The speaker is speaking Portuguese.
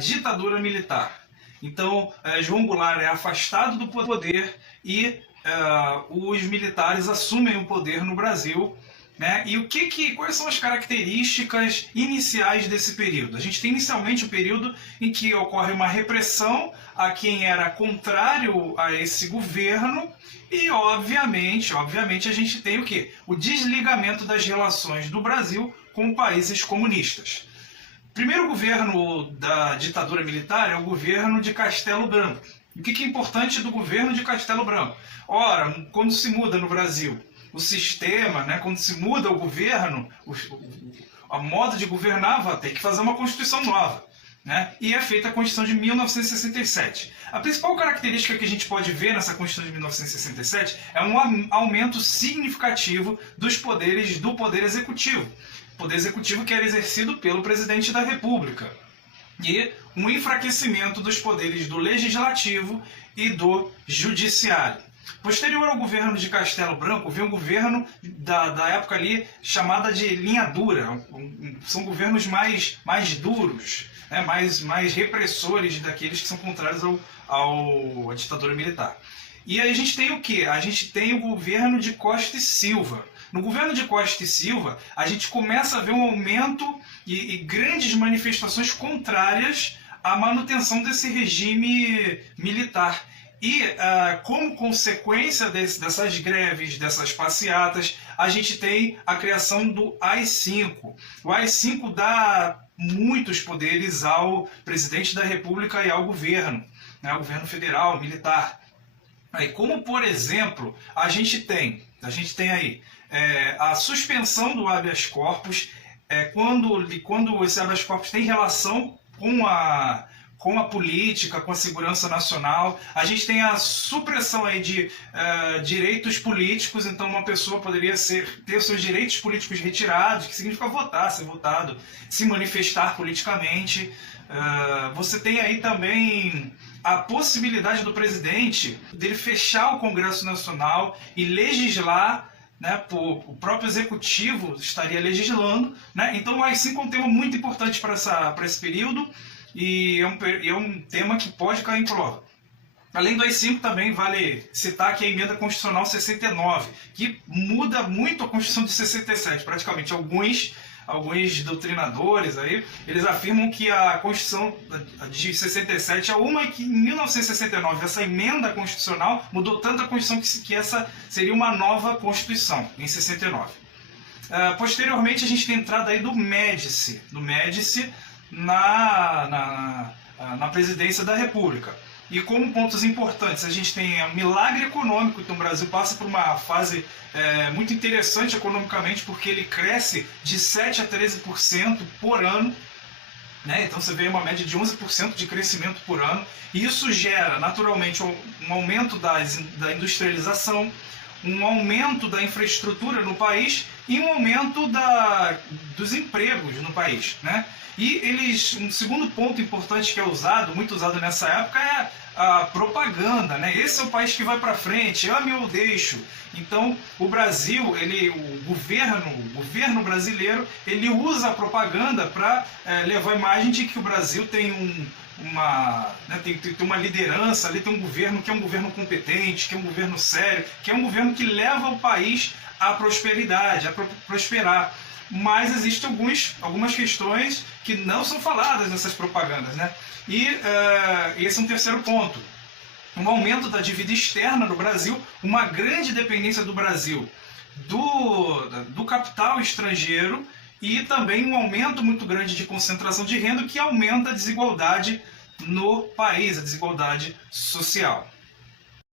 ditadura militar. Então, João Goulart é afastado do poder e os militares assumem o poder no Brasil, né? E quais são as características iniciais desse período? A gente tem inicialmente o período em que ocorre uma repressão a quem era contrário a esse governo e, obviamente a gente tem o quê? O desligamento das relações do Brasil com países comunistas. O primeiro governo da ditadura militar é o governo de Castelo Branco. O que é importante do governo de Castelo Branco? Ora, quando se muda no Brasil o sistema, né, quando se muda o governo, a modo de governar, tem que fazer uma Constituição nova. Né? E é feita a Constituição de 1967. A principal característica que a gente pode ver nessa Constituição de 1967 é um aumento significativo dos poderes do Poder Executivo. O Poder Executivo que era exercido pelo Presidente da República. E um enfraquecimento dos poderes do Legislativo e do Judiciário. Posterior ao governo de Castelo Branco, veio um governo da época ali chamada de linha dura. São governos mais duros, né? mais repressores daqueles que são contrários à ditadura militar. E aí a gente tem o quê? A gente tem o governo de Costa e Silva. No governo de Costa e Silva, a gente começa a ver um aumento e grandes manifestações contrárias à manutenção desse regime militar. E, como consequência dessas greves, dessas passeatas, a gente tem a criação do AI-5. O AI-5 dá muitos poderes ao presidente da República e ao governo, né, ao governo federal, militar. Aí, como, por exemplo, a gente tem aí a suspensão do habeas corpus, quando esse habeas corpus tem relação com a política, com a segurança nacional. A gente tem a supressão aí de direitos políticos, então uma pessoa poderia ter seus direitos políticos retirados, que significa votar, ser votado, se manifestar politicamente. Você tem aí também a possibilidade do presidente dele fechar o Congresso Nacional e legislar, né, o próprio executivo estaria legislando, né? Então o AI-5 é um tema muito importante para esse período. E é um tema que pode cair em prova. Além do AI-5, também vale citar que a Emenda Constitucional 69, que muda muito a Constituição de 67. Praticamente alguns doutrinadores aí, eles afirmam que a Constituição de 67 é uma e que em 1969 essa emenda constitucional mudou tanto a Constituição que essa seria uma nova Constituição, em 69. Posteriormente a gente tem a entrada aí do Médici na presidência da República. E como pontos importantes, a gente tem um milagre econômico, então o Brasil passa por uma fase muito interessante economicamente, porque ele cresce de 7% a 13% por ano, né? Então você vê uma média de 11% de crescimento por ano, e isso gera naturalmente um aumento da industrialização, um aumento da infraestrutura no país e um aumento dos empregos no país, né? E um segundo ponto importante que é muito usado nessa época é a propaganda, né? Esse é o país que vai para frente, ame ou deixo. Então, o Brasil, o governo brasileiro, ele usa a propaganda para levar a imagem de que o Brasil tem uma liderança, ali tem um governo que é um governo competente, que é um governo sério, que é um governo que leva o país à prosperidade, a prosperar. Mas existem algumas questões que não são faladas nessas propagandas, né? E esse é um terceiro ponto. Um aumento da dívida externa no Brasil, uma grande dependência do Brasil do capital estrangeiro e também um aumento muito grande de concentração de renda que aumenta a desigualdade no país, a desigualdade social.